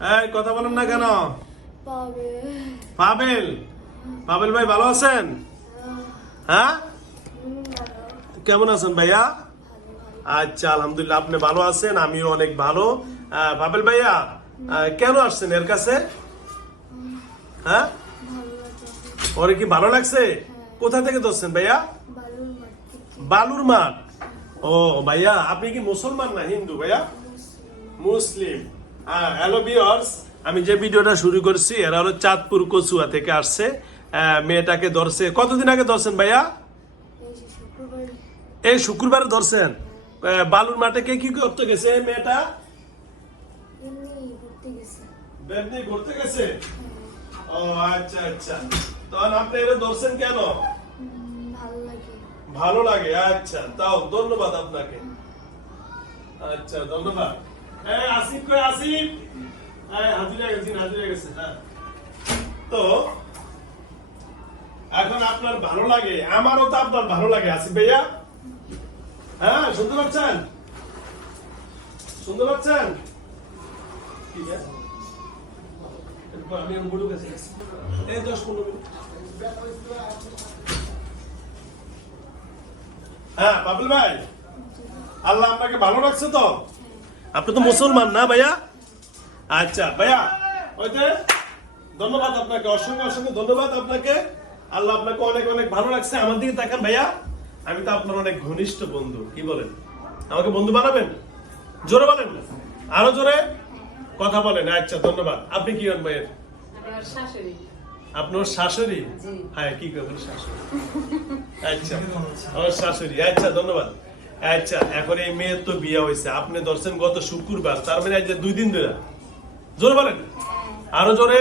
এই কথা বলেন না কেন? পাবে পাবেল। পাবেল ভাই ভালো আছেন? হ্যাঁ? কেমন আছেন ভাইয়া? আচ্ছা আলহামদুলিল্লাহ আপনি ভালো আছেন আমিও অনেক ভালো। পাবেল ভাইয়া কেন আসছেন এর কাছে? হ্যাঁ? ওরে কি ভালো লাগছে? কোথা থেকে ধরছেন ভাইয়া? বালুর মাঠ। ও ভাইয়া আপনি কি মুসলমান না হিন্দু ভাইয়া? মুসলিম। হ্যালো আমি যে ভিডিওটা শুরু করছি, এরা হলো চাঁদপুর কচুয়া থেকে আসছে। মেয়েটাকে ধরছে। কতদিন আগে ধরছেন ভাইয়া? এই শুক্রবার ধরছেন। বালুর মাঠে কে কি করতে গেছে মেয়েটা? ঘুরতে গেছে? ও আচ্ছা আচ্ছা। আপনি ধরছেন কেন? ভালো লাগে। আচ্ছা তাও ধন্যবাদ আপনাকে। আচ্ছা ধন্যবাদ। হাজিরা গেছে হ্যাঁ তো, এখন আপনার ভালো লাগে, আমারও তো আপনার ভালো লাগে, আসিফ ভাইয়া। হ্যাঁ শুনতে পাচ্ছেন? শুনতে পাচ্ছেন? হ্যাঁ বাবুল ভাই, আল্লাহ আপনাকে ভালো রাখছে তো? আপনি তো মুসলমান না ভাইয়া? আচ্ছা ভাইয়া ওই যে ধন্যবাদ আপনাকে অসংখ্য অসংখ্য ধন্যবাদ আপনাকে। আল্লাহ আপনাকে অনেক অনেক ভালো লাগছে আমার দিকে তাকান ভাইয়া। আমি তো আপনার অনেক ঘনিষ্ঠ বন্ধু কি বলেন? আমাকে বন্ধু বানাবেন? জোরে বলেন আরও জোরে কথা বলেন। আচ্ছা ধন্যবাদ। আপনি কি হন ভাইয়ের আপনার শাশুড়ি। হ্যাঁ কি করবেন শাশুড়ি? আচ্ছা আমার শাশুড়ি। আচ্ছা ধন্যবাদ। আচ্ছা এখন এই মেয়ের তো বিয়ে হয়েছে। আপনি ধরছেন গত শুক্রবার তার মানে আজ যে দুই দিন ধরে। জোরে বলেন। আরও জোরে?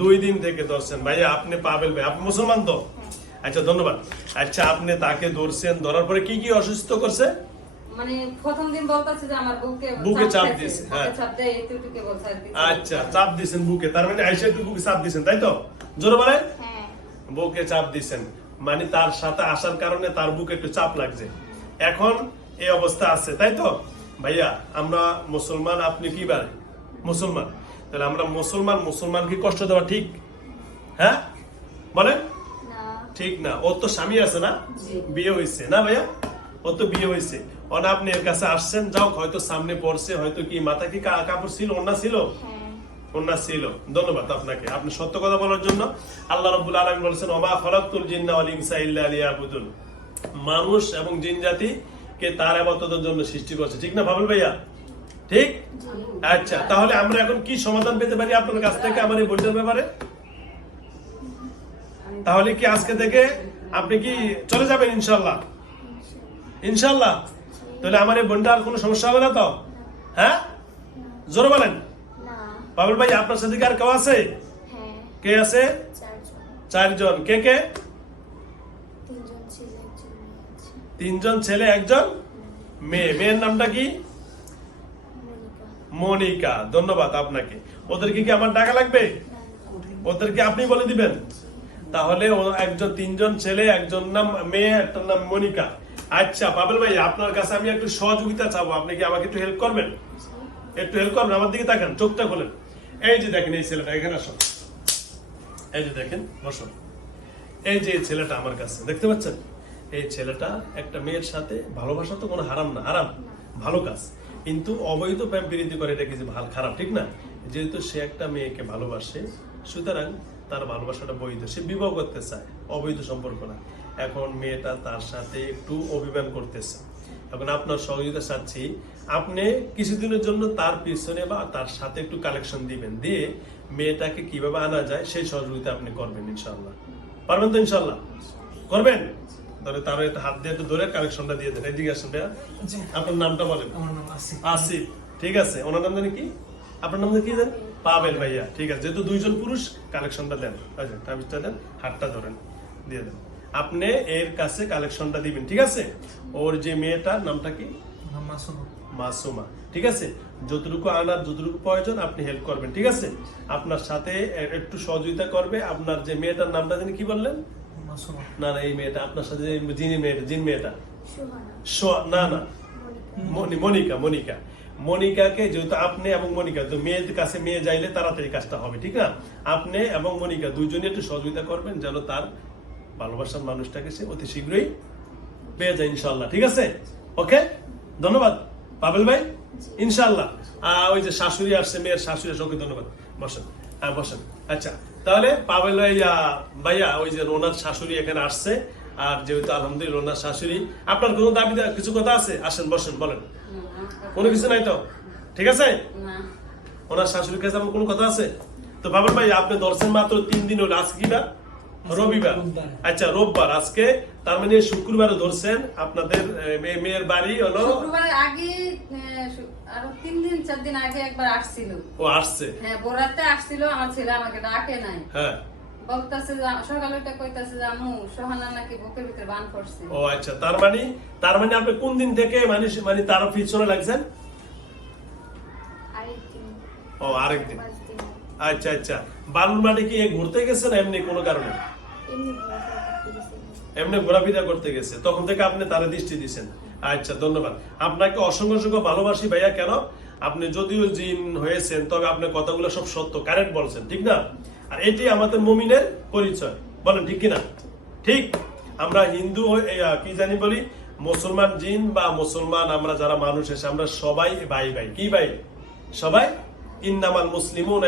দুই দিন থেকে ধরছেন। ভাইয়া আপনি পাবেল ভাই আপনি মুসলমান তো? আচ্ছা ধন্যবাদ। আচ্ছা আপনি তাকে ধরছেন ধরার পরে কি কি অসুস্থ করছে? মানে প্রথম দিন বলতেছে যে আমার বুকে বুকে চাপ দিয়েছে, হ্যাঁ। চাপ দেয় এইটুকুকে বলছে আচ্ছা চাপ দিছেন বুকে। তার মানে আইসা একটু বুকে চাপ দিছেন তাই তো? জোরে বলেন। হ্যাঁ। বুকে চাপ দিছেন মানে তার সাথে আসার কারণে তার বুকে একটু চাপ লাগছে। এখন এই অবস্থা আছে তাই তো? ভাইয়া আমরা মুসলমান আপনি কি বারে মুসলমান। তাহলে আমরা মুসলমান মুসলমান কি কষ্ট দেওয়া ঠিক? হ্যাঁ? বলেন? ঠিক না। ওর তো স্বামী আছে না? বিয়ে হয়েছে না ভাইয়া? ওর তো বিয়ে হয়েছে। অন আপনি এর কাছে আসছেন যাও হয়তো সামনে পড়ছে হয়তো কি মাথা কি কাপড় ছিল ওনা ছিল? ওনা ছিল। ধন্যবাদ আপনাকে। আপনি সত্য কথা বলার জন্য আল্লাহ রাব্বুল আলামিন বলেছেন ওমা খলাকতুল জিন্না ইনসা ইল্লা লিয়াবুদুন। মানুষ এবং জিন জাতি কে তার ইবাদতের জন্য সৃষ্টি করছে। ঠিক না ভাবল ভাইয়া? ঠিক? আচ্ছা তাহলে আমরা এখন কি সমাধান পেতে পারি আপনার কাছ থেকে আমার এই বইটার ব্যাপারে? তাহলে কি আজকে থেকে আপনি কি চলে যাবেন ইনশাল্লাহ ইনশাল্লাহ তাহলে আমার এই বোনটা আর কোনো সমস্যা হবে না তো? হ্যাঁ? জোরে বলেন। বাবুল ভাই আপনার সাথে কি আর কেউ আছে? হ্যাঁ। কে আছে? চারজন। কে কে তিনজন ছিল একজন মেয়ে আছে তিনজন ছেলে একজন মেয়ে। মেয়ের নামটা কি? মনিকা। ধন্যবাদ আপনাকে। ওদেরকে কি আমার টাকা লাগবে? ওদেরকে আপনি বলে দিবেন? তাহলে একজন তিনজন ছেলে একজন নাম মেয়ে একটা নাম মনিকা। আচ্ছা পাবেল ভাই আপনার কাছে আমি একটু সহযোগিতা চাবো। আপনি কি আমাকে একটু হেল্প করবেন? একটু হেল্প করবেন? আমার দিকে তাকান চোখটা খোলেন। এই যে দেখেন এই ছেলেটা এখানে আসো এই যে দেখেন বসো এই যে এই ছেলেটা আমার কাছে দেখতে পাচ্ছেন? এই ছেলেটা একটা মেয়ের সাথে ভালোবাসা তো কোনো হারাম না হারাম ভালো কাজ। কিন্তু অবৈধ প্রেম প্রীতি করে এটা কিছু ভালো, খারাপ, ঠিক না? যেহেতু সে একটা মেয়েকে ভালোবাসে, সুতরাং তার ভালোবাসাটা বৈধ, সে বিবাহ করতে চায়, অবৈধ সম্পর্ক না। এখন মেয়েটা তার সাথে একটু অভিমান করতেছে। এখন আপনার সহযোগিতা চাচ্ছি, আপনি কিছুদিনের জন্য তার পিছনে বা তার সাথে একটু কালেকশন দিবেন, দিয়ে মেয়েটাকে কীভাবে আনা যায়, সেই সহযোগিতা আপনি করবেন ইনশাল্লাহ পারবেন তো ইনশাল্লাহ করবেন? ধরে তার হাত দিয়ে একটু ধরে কালেকশনটা দিয়ে দেন। এদিকে আসেন ভাইয়া। আপনার নামটা বলেন। আসিফ। ঠিক আছে। ওনার নাম জানি কি? আপনার নাম কি দেন পাবেল ভাইয়া। ঠিক আছে। যেহেতু দুইজন পুরুষ কালেকশনটা দেন। তাবিজটা দেন হাতটা ধরেন দিয়ে দেন। আপনি এর কাছে কালেকশনটা দিবেন। ঠিক আছে? ওর যে মেয়েটার নামটা কি? মাসুমা। ঠিক আছে? যতটুকু আনার যতটুকু প্রয়োজন আপনি হেল্প করবেন। ঠিক আছে? আপনার সাথে একটু সহযোগিতা করবে। আপনার যে মেয়েটার নামটা তিনি কি বললেন? না না এই মেয়েটা আপনার সাথে যে যিনি মেয়েটা যিনি মেয়েটা? সুহানা। না না। মনিকা। মনি- মনিকা মনিকা। মনিকাকে যেহেতু আপনি এবং মনিকা তো মেয়ের কাছে মেয়ে যাইলে তাড়াতাড়ি কাজটা হবে ঠিক না? আপনি এবং মনিকা দুইজনে একটু সহযোগিতা করবেন যেন তার ভালোবাসার মানুষটাকে সে অতি শীঘ্রই পেয়ে যায় ইনশাল্লাহ ঠিক আছে? ওকে? ধন্যবাদ। পাবেল ভাই? ইনশাল্লাহ ওই যে শাশুড়ি আসছে মেয়ের শাশুড়ি আসছে, ওকে ধন্যবাদ। বসেন। হ্যাঁ বসেন। আচ্ছা। তাহলে পাবেল ভাইয়া ভাইয়া ওই যে রোনার শাশুড়ি এখানে আসছে আর যেহেতু আলহামদুলিল্লাহ রোনার শাশুড়ি আপনার কোনো দাবি কিছু কথা আছে? আসেন বসেন বলেন। কোনো কিছু নাই তো? ঠিক আছে? ওনার শাশুড়ির কাছে আমার কোনো কথা আছে? তো বাবার ভাই আপনি ধরছেন মাত্র তিন দিন হলো আজকে কিবার রবিবার। আচ্ছা রোববার। আজকে তার মানে শুক্রবারে ধরছেন আপনাদের মেয়ের বাড়ি হলো শুক্রবারের আগে আরও তিন দিন চার দিন আগে একবার আসছিল। ও আসছে? হ্যাঁ বোরাতে আসছিল আমার ছেলে আমাকে ডাকে নাই। হ্যাঁ। বলতেছে যে কইতাছে যে আমু সোহানা নাকি বুকের ভিতরে বান করছে ও আচ্ছা তার মানে তার মানে আপনি কোন দিন থেকে মানে মানে তার পিছনে লাগছেন? ও আরেকদিন। আচ্ছা আচ্ছা। বালুর মাঠে কি ঘুরতে গেছেন এমনি কোনো কারণে? এমনি ঘোরাফেরা করতে গেছে। তখন থেকে আপনি তারা দৃষ্টি দিচ্ছেন আচ্ছা ধন্যবাদ। আপনাকে অসংখ্য অসংখ্য ভালোবাসি ভাইয়া, কেন? আপনি যদিও জিন হয়েছেন, তবে আপনার কথাগুলো সব সত্য, কারেক্ট বলছেন, ঠিক না? আর এটি আমাদের মুমিনের পরিচয়, বলেন, ঠিক কিনা? ঠিক। আমরা হিন্দু কি জানি বলি? মুসলমান জিন বা মুসলমান, আমরা যারা মানুষ এসে আমরা সবাই ভাই ভাই কি ভাই? সবাই ইন্নামাল মুসলিমুন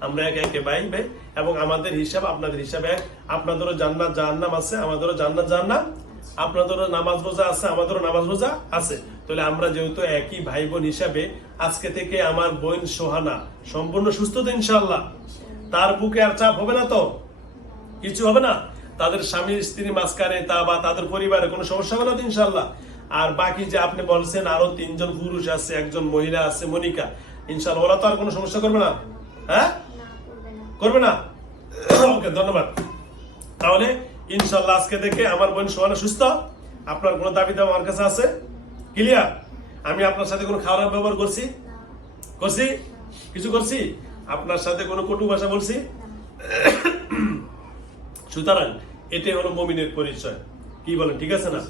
আমরা একে ভাই এবং আমাদের হিসাব আপনাদের এক। আপনাদেরও জান্নাত, জাহান্নাম আছে, আমাদেরও জান্নাত, জাহান্নাম। আপনাদেরও নামাজ রোজা আছে, আমাদেরও নামাজ রোজা আছে। তাহলে আমরা যেহেতু একই ভাই বোন হিসাবে, আজকে থেকে আমার বোন সোহানা সম্পূর্ণ সুস্থ তো ইনশাআল্লাহ। তার বুকে আর চাপ হবে না তো? কিছু হবে না? তাদের স্বামী স্ত্রী মাঝখানে তা বা তাদের পরিবারে কোনো সমস্যা হবে না তো ইনশাল্লাহ আর বাকি যে আপনি বলছেন আরও তিনজন পুরুষ আছে, একজন মহিলা আছে, মনিকা ইনশাল্লাহ ওরা তো আর কোনো সমস্যা করবে না? হ্যাঁ? করবে না? ওকে, ধন্যবাদ। তাহলে ইনশাল্লাহ আজকে থেকে আমার বোন সোহানা সুস্থ। আপনার কোনো দাবি দাবা আমার কাছে আছে? ক্লিয়ার আমি আপনার সাথে কোনো খারাপ ব্যবহার করছি? করছি? কিছু করছি? আপনার সাথে কোনো কটু ভাষা বলছি? সুতরাং এটাই হলো মমিনের পরিচয়। কি বলেন, ঠিক আছে না?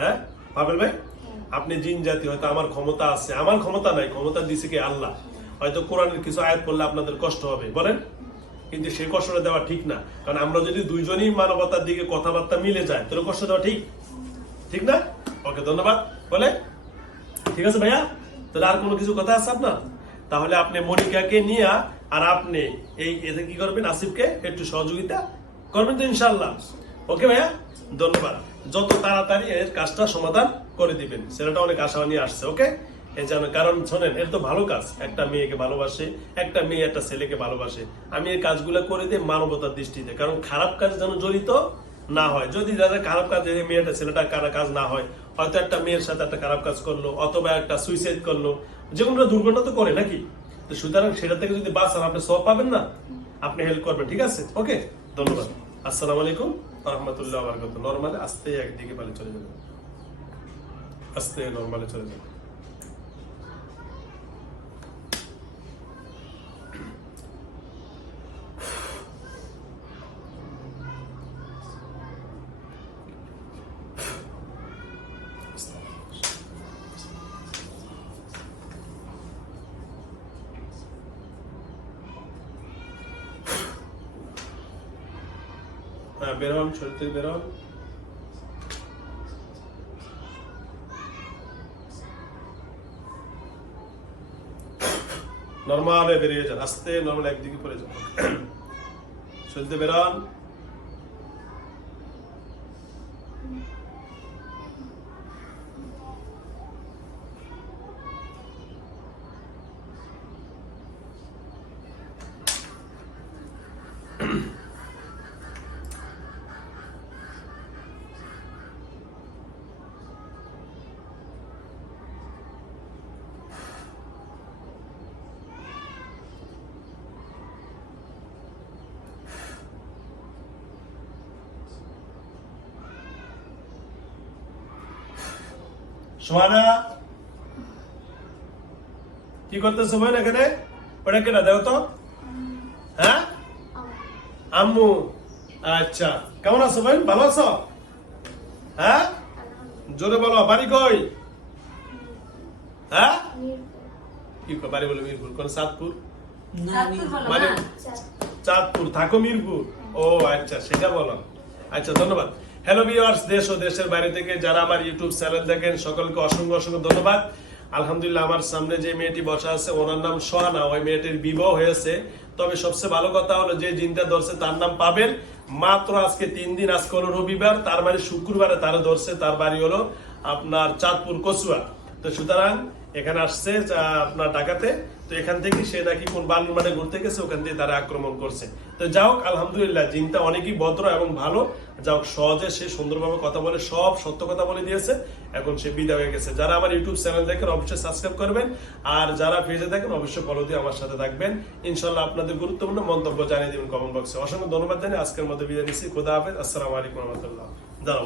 হ্যাঁ? পাবেল ভাই? আপনি জিন জাতি, হয়তো আমার ক্ষমতা আছে। আমার ক্ষমতা নাই, ক্ষমতা দিছে কি আল্লাহ। হয়তো কোরআনের কিছু আয়াত করলে আপনাদের কষ্ট হবে, বলেন? কিন্তু সেই কষ্টটা দেওয়া ঠিক না। কারণ আমরা যদি দুইজনই মানবতার দিকে কথাবার্তা মিলে যায় তাহলে কষ্ট দেওয়া ঠিক? ঠিক না? ওকে, ধন্যবাদ। বলে ঠিক আছে ভাইয়া? তাহলে আর কোনো কিছু কথা আছে আপনার? তাহলে আপনি মনিকাকে নিয়ে আর আপনি এই এতে কি করবেন? আসিফকে একটু সহযোগিতা করবেন তো ইনশাল্লাহ ওকে ভাইয়া? ধন্যবাদ। যত তাড়াতাড়ি এর কাজটা সমাধান করে দিবেন। ছেলেটা অনেক আশা নিয়ে আসছে, ওকে? যেন, কারণ শোনেন, এর তো ভালো কাজ। একটা মেয়েকে ভালোবাসে, একটা মেয়ে একটা ছেলেকে ভালোবাসে। আমি এই কাজগুলো করে দিই মানবতার দৃষ্টিতে, কারণ খারাপ কাজ যেন জড়িত না হয়। যদি যাদের খারাপ কাজ মেয়েটা, ছেলেটা কারা কাজ না হয়, হয়তো একটা মেয়ের সাথে একটা খারাপ কাজ করল, অথবা একটা সুইসাইড করল, যে কোনো দুর্ঘটনা তো করে, নাকি? তো সুতরাং সেটা থেকে যদি বাঁচান, আপনি সব পাবেন না? আপনি হেল্প করবেন, ঠিক আছে? ওকে? ধন্যবাদ। আসসালামু আলাইকুম। রহমতুল্লাহ বরকত নর্মালে আস্তে একদিকে পালে চলে যাবে। আস্তে নর্মালে চলে যাবে। বের হন শরীর থেকে বের হন নর্মালে বেরিয়ে যান আস্তে নর্মাল একদিকে পড়ে যান শরীর থেকে সোহানা কি করতেছো বোন এখানে? ওটা কেনা দেও তো। হ্যাঁ? আম্মু আচ্ছা। কেমন আছো বোন? ভালো আছো? হ্যাঁ? জোরে বলো বাড়ি কই? হ্যাঁ? কি? বাড়ি বলে মিরপুর কোন বলো মানে চাঁদপুর থাকো মিরপুর। ও আচ্ছা সেটা বলো। আচ্ছা ধন্যবাদ। হ্যালো ভিউয়ার্স দেশ ও দেশের বাইরে থেকে যারা আমার ইউটিউব চ্যানেল দেখেন, সকলকে অসংখ্য অসংখ্য ধন্যবাদ। আলহামদুলিল্লাহ, আমার সামনে যে মেয়েটি বসা আছে, ওনার নাম সোহানা। ওই মেয়েটির বিবাহ হয়েছে। তবে সবচেয়ে ভালো কথা হলো, যে দিনটা ধরছে তার নাম পাবেন মাত্র আজকে তিন দিন, আজকে হলো রবিবার। তার মানে শুক্রবারে তারা ধরছে, তার বাড়ি হলো আপনার চাঁদপুর, কচুয়া। তো সুতরাং এখানে আসছে আপনার ঢাকাতে। তো এখান থেকে সে নাকি কোন বালুর মাঠে ঘুরতে গেছে, ওখান থেকে তারা আক্রমণ করছে। তো যাও আলহামদুলিল্লাহ, জিনটা অনেকই ভদ্র এবং ভালো। যাও সহজে সে সুন্দরভাবে কথা বলে, সব সত্য কথা বলে দিয়েছে। এখন সে বিদায় হয়ে গেছে। যারা আমার ইউটিউব চ্যানেল দেখেন, অবশ্যই সাবস্ক্রাইব করবেন। আর যারা পেজে দেখেন, অবশ্যই ফলো দিয়ে আমার সাথে থাকবেন। ইনশাল্লাহ আপনাদের গুরুত্বপূর্ণ মন্তব্য জানিয়ে দিবেন কমেন্ট বক্সে অসংখ্য ধন্যবাদ জানিয়ে আজকের মধ্যে বিদায় নিচ্ছি। খোদা হাফেজ। আসসালামু আলাইকুম রহমতুল্লাহ। জানাব